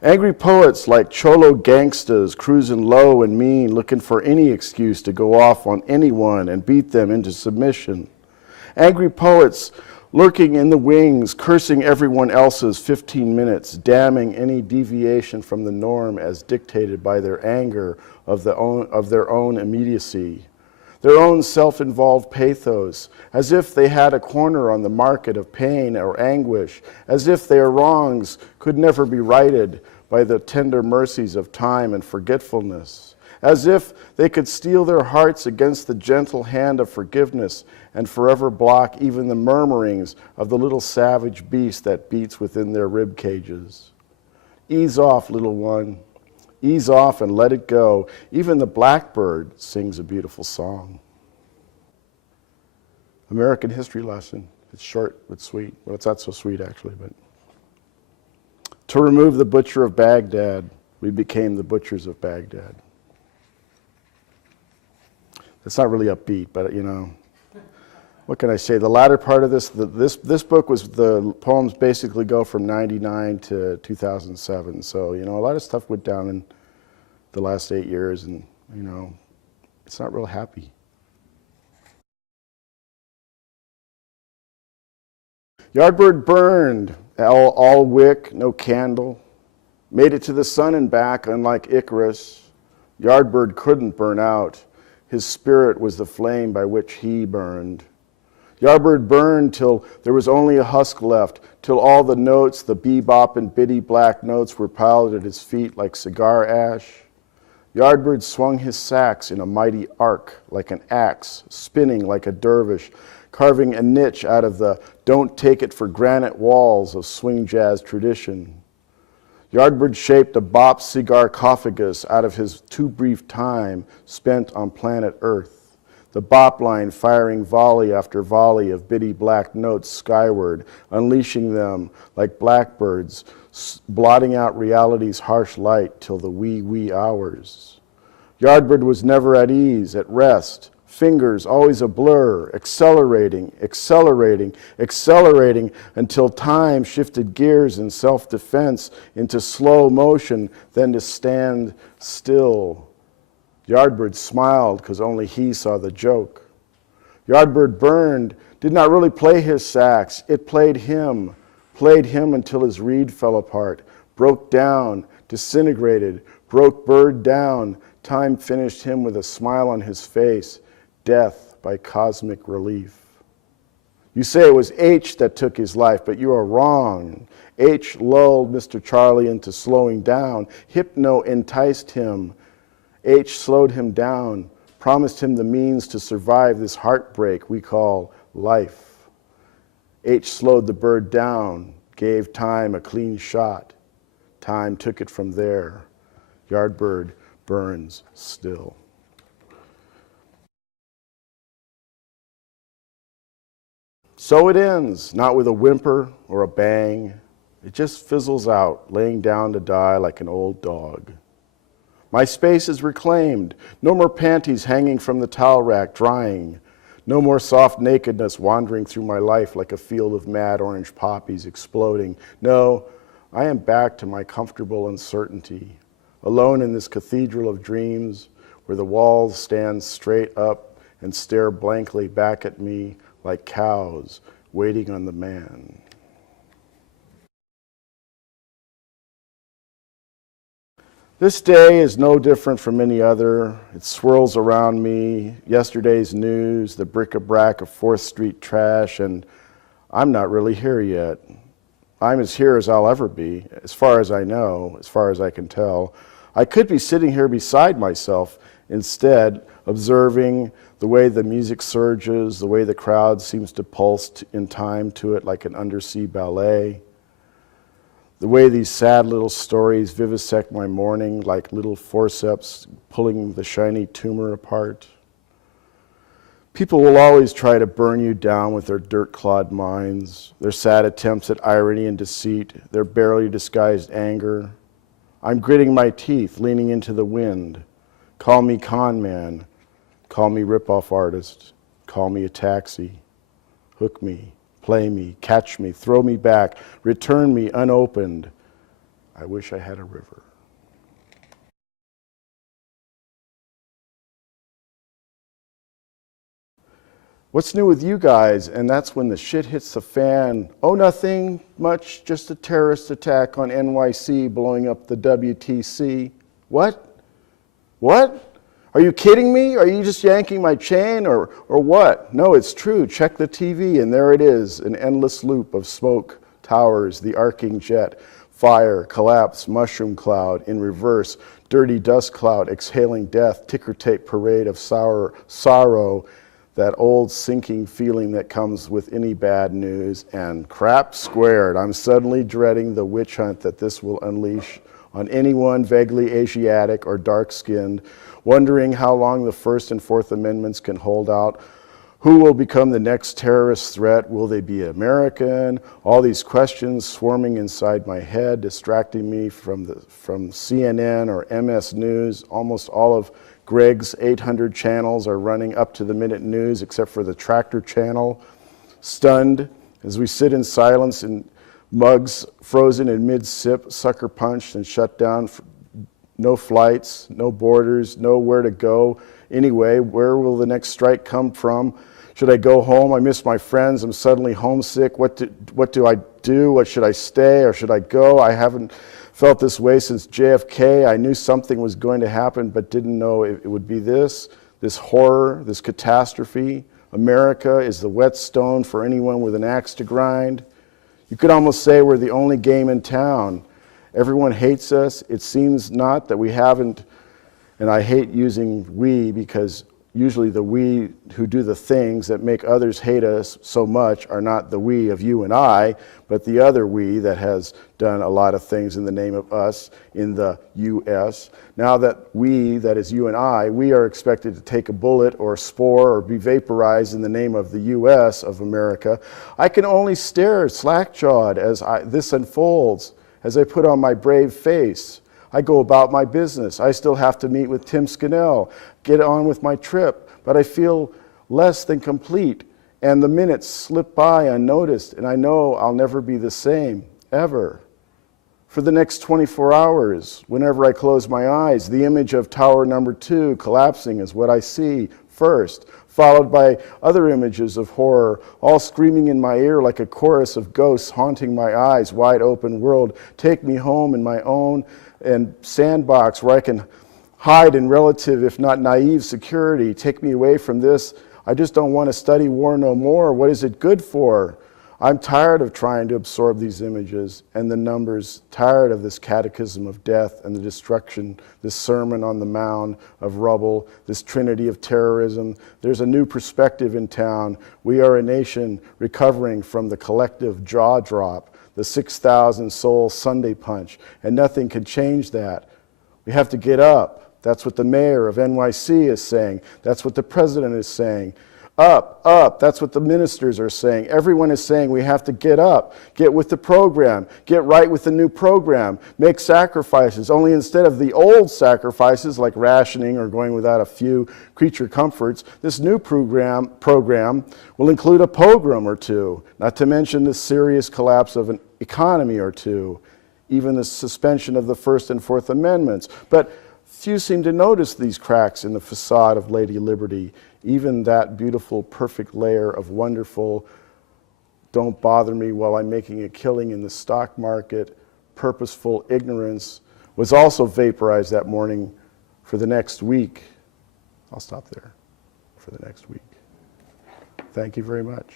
Angry poets like cholo gangstas cruising low and mean, looking for any excuse to go off on anyone and beat them into submission. Angry poets lurking in the wings, cursing everyone else's 15 minutes, damning any deviation from the norm as dictated by their anger of their own immediacy, their own self-involved pathos, as if they had a corner on the market of pain or anguish, as if their wrongs could never be righted by the tender mercies of time and forgetfulness, as if they could steel their hearts against the gentle hand of forgiveness and forever block even the murmurings of the little savage beast that beats within their rib cages. Ease off, little one. Ease off and let it go. Even the blackbird sings a beautiful song. American history lesson. It's short but sweet. Well, it's not so sweet actually, but. To remove the butcher of Baghdad, we became the butchers of Baghdad. It's not really upbeat, but you know, what can I say? The latter part of this book was, the poems basically go from 99 to 2007. So, you know, a lot of stuff went down in the last 8 years, and, you know, it's not real happy. Yardbird burned, all wick, no candle. Made it to the sun and back, unlike Icarus. Yardbird couldn't burn out. His spirit was the flame by which he burned. Yardbird burned till there was only a husk left, till all the notes, the bebop and bitty black notes, were piled at his feet like cigar ash. Yardbird swung his sax in a mighty arc, like an axe, spinning like a dervish, carving a niche out of the don't take it for granite walls of swing jazz tradition. Yardbird shaped a bop cigar-cophagus out of his too brief time spent on planet Earth, the bop line firing volley after volley of bitty black notes skyward, unleashing them like blackbirds, blotting out reality's harsh light till the wee hours. Yardbird was never at ease, at rest, fingers always a blur, accelerating until time shifted gears in self-defense into slow motion, then to stand still. Yardbird smiled because only he saw the joke. Yardbird burned, did not really play his sax, it played him until his reed fell apart, broke down, disintegrated, broke Bird down. Time finished him with a smile on his face. Death by cosmic relief. You say it was H that took his life, but you are wrong. H lulled Mr. Charlie into slowing down. Hypno enticed him. H slowed him down, promised him the means to survive this heartbreak we call life. H slowed the bird down, gave time a clean shot. Time took it from there. Yardbird burns still. So it ends, not with a whimper or a bang. It just fizzles out, laying down to die like an old dog. My space is reclaimed. No more panties hanging from the towel rack drying. No more soft nakedness wandering through my life like a field of mad orange poppies exploding. No, I am back to my comfortable uncertainty, alone in this cathedral of dreams where the walls stand straight up and stare blankly back at me like cows waiting on the man. This day is no different from any other. It swirls around me, yesterday's news, the bric-a-brac of 4th Street trash, and I'm not really here yet. I'm as here as I'll ever be, as far as I know, as far as I can tell. I could be sitting here beside myself instead, observing the way the music surges, the way the crowd seems to pulse in time to it like an undersea ballet, the way these sad little stories vivisect my morning like little forceps pulling the shiny tumor apart. People will always try to burn you down with their dirt-clawed minds, their sad attempts at irony and deceit, their barely disguised anger. I'm gritting my teeth, leaning into the wind. Call me con man. Call me ripoff artist. Call me a taxi. Hook me, play me, catch me, throw me back, return me unopened. I wish I had a river. What's new with you guys? And that's when the shit hits the fan. Oh, nothing much, just a terrorist attack on NYC blowing up the WTC. What? What? Are you kidding me? Are you just yanking my chain or what? No, it's true. Check the TV and there it is, an endless loop of smoke, towers, the arcing jet, fire, collapse, mushroom cloud, in reverse, dirty dust cloud, exhaling death, ticker tape parade of sorrow, that old sinking feeling that comes with any bad news, and crap squared. I'm suddenly dreading the witch hunt that this will unleash on anyone vaguely Asiatic or dark-skinned, wondering how long the First and Fourth Amendments can hold out. Who will become the next terrorist threat? Will they be American? All these questions swarming inside my head, distracting me from CNN or MS News. Almost all of Greg's 800 channels are running up to the minute news except for the tractor channel. Stunned as we sit in silence in mugs frozen in mid-sip, sucker punched and shut down. No flights, no borders, nowhere to go. Anyway, where will the next strike come from? Should I go home? I miss my friends. I'm suddenly homesick. What do I do? What should I stay or should I go? I haven't felt this way since JFK. I knew something was going to happen, but didn't know it would be this horror, this catastrophe. America is the whetstone for anyone with an axe to grind. You could almost say we're the only game in town. Everyone hates us. It seems not that we haven't, and I hate using we because usually the we who do the things that make others hate us so much are not the we of you and I, but the other we that has done a lot of things in the name of us in the U.S. Now that we, that is you and I, we are expected to take a bullet or a spore or be vaporized in the name of the U.S. of America. I can only stare slack-jawed as this unfolds, as I put on my brave face. I go about my business. I still have to meet with Tim Scannell, get on with my trip, but I feel less than complete. And the minutes slip by unnoticed, and I know I'll never be the same, ever. For the next 24 hours, whenever I close my eyes, the image of Tower Number 2 collapsing is what I see first, followed by other images of horror, all screaming in my ear like a chorus of ghosts haunting my eyes, wide open world. Take me home in my own and sandbox where I can hide in relative, if not naive, security. Take me away from this. I just don't want to study war no more. What is it good for? I'm tired of trying to absorb these images and the numbers, tired of this catechism of death and the destruction, this sermon on the mound of rubble, this trinity of terrorism. There's a new perspective in town. We are a nation recovering from the collective jaw drop, the 6,000 soul Sunday punch, and nothing can change that. We have to get up. That's what the mayor of NYC is saying. That's what the president is saying. Up, up. That's what the ministers are saying. Everyone is saying we have to get up, get with the program, get right with the new program, make sacrifices. Only instead of the old sacrifices like rationing or going without a few creature comforts, this new program will include a pogrom or two, not to mention the serious collapse of an economy or two, even the suspension of the First and Fourth Amendments. But few seem to notice these cracks in the facade of Lady Liberty, even that beautiful, perfect layer of wonderful, don't bother me while I'm making a killing in the stock market, purposeful ignorance was also vaporized that morning for the next week. I'll stop there for the next week. Thank you very much.